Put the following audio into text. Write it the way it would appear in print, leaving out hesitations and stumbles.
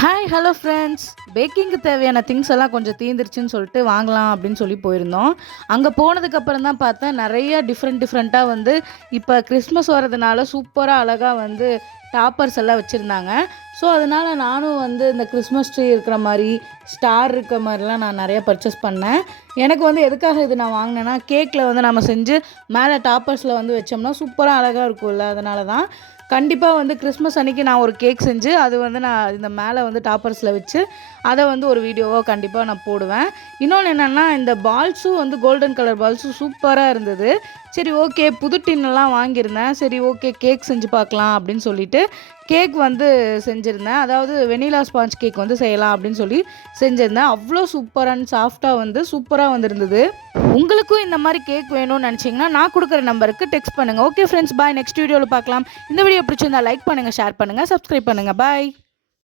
Hi hello friends. பேக்கிங்க்கு தேவையான things எல்லாம் கொஞ்சம் தீந்துருச்சுன்னு சொல்லிட்டு வாங்கலாம் அப்படின்னு சொல்லி போயிருந்தோம். அங்கே போனதுக்கப்புறம் தான் பார்த்தேன் நிறைய டிஃப்ரெண்ட்டாக வந்து இப்போ கிறிஸ்மஸ் வரதுனால சூப்பராக அழகாக வந்து டாப்பர்ஸ் எல்லாம் வச்சுருந்தாங்க. ஸோ அதனால் நானும் வந்து இந்த கிறிஸ்மஸ் ட்ரீ இருக்கிற மாதிரி ஸ்டார் இருக்கிற மாதிரிலாம் நான் நிறையா பர்ச்சேஸ் பண்ணேன். எனக்கு வந்து எதுக்காக இது நான் வாங்கினேன்னா, கேக்கில் வந்து நம்ம செஞ்சு மேலே டாப்பர்ஸில் வந்து வச்சோம்னா சூப்பராக அழகாக இருக்கும்ல, அதனால தான். கண்டிப்பாக வந்து கிறிஸ்மஸ் அன்றைக்கி நான் ஒரு கேக் செஞ்சு அது வந்து நான் இந்த மேலே வந்து டாப்பர்ஸில் வச்சு அதை வந்து ஒரு வீடியோவாக கண்டிப்பாக நான் போடுவேன். இன்னொன்று என்னென்னா, இந்த பால்ஸும் வந்து கோல்டன் கலர் பால்ஸும் சூப்பராக இருந்தது. சரி ஓகே, புது டின்னெல்லாம் வாங்கியிருந்தேன். சரி ஓகே, கேக் செஞ்சு பார்க்கலாம் அப்படின்னு சொல்லிட்டு கேக் வந்து செஞ்சுருந்தேன். அதாவது வெனிலா ஸ்பாஞ்ச் கேக் வந்து செய்யலாம் அப்படின்னு சொல்லி செஞ்சுருந்தேன். அவ்வளோ சூப்பரான சாஃப்டாக வந்து சூப்பராக வந்துருந்தது. உங்களுக்கும் இந்த மாதிரி கேக் வேணும்னு நினச்சிங்கன்னா நான் கொடுக்குற நம்பருக்கு டெக்ஸ்ட் பண்ணுங்கள். ஓகே ஃப்ரெண்ட்ஸ், பாய். நெக்ஸ்ட் வீடியோவில் பார்க்கலாம். இந்த வீடியோ பிடிச்சிருந்தா லைக் பண்ணுங்கள், ஷேர் பண்ணுங்கள், சப்ஸ்கிரைப் பண்ணுங்கள். பாய்.